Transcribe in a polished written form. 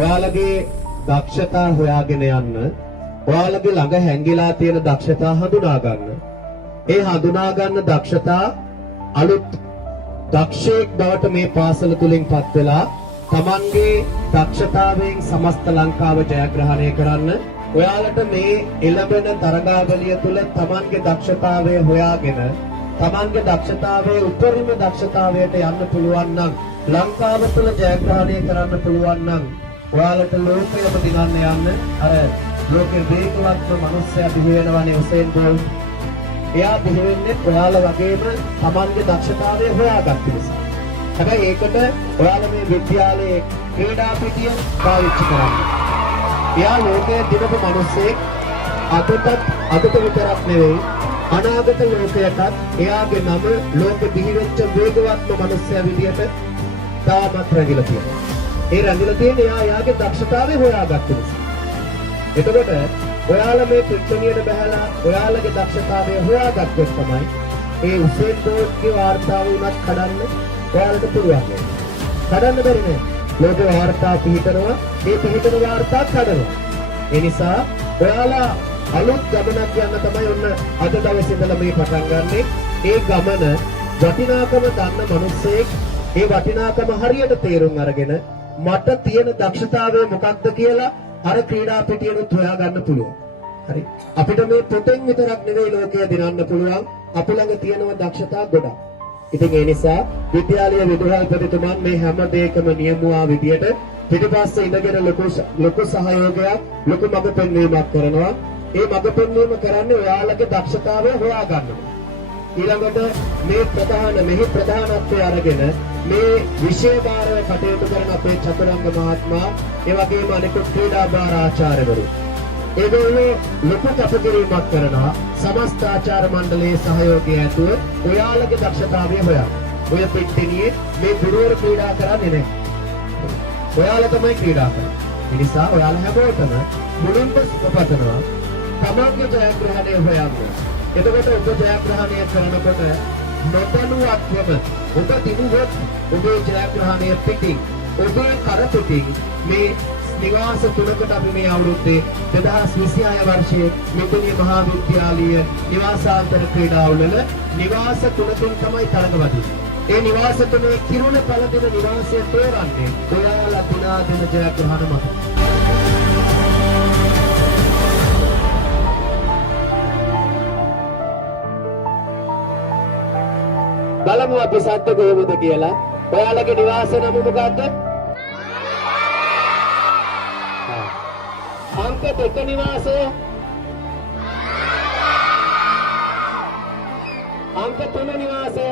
ඔයාලගේ දක්ෂතා හොයාගෙන යන්න, ඔයාලගේ ළඟ හැංගිලා තියෙන දක්ෂතා හඳුනා ගන්න. ඒ හඳුනා ගන්න දක්ෂතා අලුත් දක්ෂයෙක් බවට මේ පාසල තුලින්පත් වෙලා තමන්ගේ දක්ෂතාවයෙන් සමස්ත ලංකාව ජයග්‍රහණය කරන්න. ඔයාලට මේ එළඹෙන තරගාවලිය තුල තමන්ගේ දක්ෂතාවය හොයාගෙන තමන්ගේ දක්ෂතාවයේ උපරිම දක්ෂතාවයට යන්න පුළුවන් නම්, ලංකාව තුළ ජයග්‍රහණය කරන්න පුළුවන් නම්, ඔයාලට ලෝකයම දිනන්න යන්න අර ලෝකේ වේගවත්ම මිනිස්සයා බිහි වෙනවනේ උසේන් බෝල්ට්. එයා බිහි වෙන්නේ ඔයාලා වගේම තමන්ගේ දක්ෂතාවය හොයාගත්ත නිසා. හැබැයි ඒකට ඔයාලා මේ විද්‍යාලයේ ක්‍රීඩා පිටිය පාවිච්චි කරන්න. එයා ලෝකයේ දිනපු මිනිස්සෙක් අදට විතරක් නෙවෙයි අනාගත ලෝකයටත් එයාගේ නම ලෝකෙ බිහි වෙච්ච වේගවත්ම මිනිස්සයා විදියට තාමත් රැඳිලා තියෙනවා. ඒ රැඳිලා තියෙන්නේ එයාගේ දක්ෂතාවය හොයාගත්ත නිසා. එතකොට ඔයාලා මේ ක්‍රිකට්නියට බහැලා ඔයාලගේ දක්ෂතාවය හොයාගත්තොත් තමයි ඒ උසේන් බෝල්ට්ගේ වාර්තාව උනත් කඩන්න ඔයාලට පුළුවන්. කඩන්න බැරි නෑ. ලෝක වාර්තා පිළිතරනවා, ඒ පිළිතර වාර්තා කඩනවා. ඒ නිසා ඔයාලා අලුත් ගමනක් යන්න තමයි ඔන්න අද දවසේ ඉඳලා මේ පටන් ගන්නෙ. ඒ ගමන වටිනාකම දන්න මිනිස්සෙක් ඒ වටිනාකම හරියට තේරුම් අරගෙන මට තියෙන දක්ෂතාවය මොකක්ද කියලා අර ක්‍රීඩා පිටියනුත් හොයා ගන්න පුළුවන්. හරි. අපිට මේ පොතෙන් විතරක් නෙවෙයි ලෝකය දිනන්න පුළුවන්. අපි ළඟ තියෙන දක්ෂතා ගොඩක්. ඉතින් ඒ නිසා විද්‍යාලීය විදුහල්පතිතුමන් මේ හැම දෙයකම නියමුවා විදියට පිටිපස්සේ ඉඳගෙන ලොකු සහයෝගයක්, ලොකු මඟ පෙන්වීමක් කරනවා. ඒ මඟ පෙන්වීම කරන්නේ ඔයාලගේ දක්ෂතාවය හොයා ගන්නවා. ඊළඟට මේ ප්‍රධානත්වය අරගෙන මේ විෂය භාරව කටයුතු කරන අපේ චතුරංග මහත්මයා, ඒ වගේම අනෙකුත් ක්‍රීඩා භාර ආචාර්යවරු, ඒගොල්ලෝ ලොකු කටයුතුවක් කරනවා. සමස්ත ආචාර්ය මණ්ඩලයේ සහයෝගය ඇතුව ඔයාලගේ දක්ෂතාවය හොයන්න. ඔය පිටිනියේ මේ ගුරුවරු ක්‍රීඩා කරන්නේ නැහැ. ඔයාලා තමයි ක්‍රීඩා කරන්නේ. ඒ නිසා ඔයාලා හැමෝටම මුලින්ම සුබපතනවා තමන්ගේ ජයග්‍රහණය හොයන්න. එතකොට ඔබ ජයග්‍රහණය කරනකොට නොදැනුවත්වම ඔබ දිනුවොත් ඔබේ ජයග්‍රහණය පිටින්, ඔබේ කර පිටින් මේ නිවාස තුනකට අපි මේ අවුරුද්දේ 2026 වර්ෂයේ මෙතනිය මහා විද්‍යාලීය නිවාසාන්තර ක්‍රීඩාවල නිවාස තුනකින් තමයි තරඟ වදින්නේ. ඒ නිවාස තුනේ කිරුණ පළදින නිවාසය තෝරන්නේ ඔයාලා දිනා දෙන ජයග්‍රහණ මත. බලමු අපි සත්‍ය කොහොමද කියලා. ඔයාලගේ නිවාස නම මොකද්ද? अंक 2 निवासे, अंक 3 निवासे,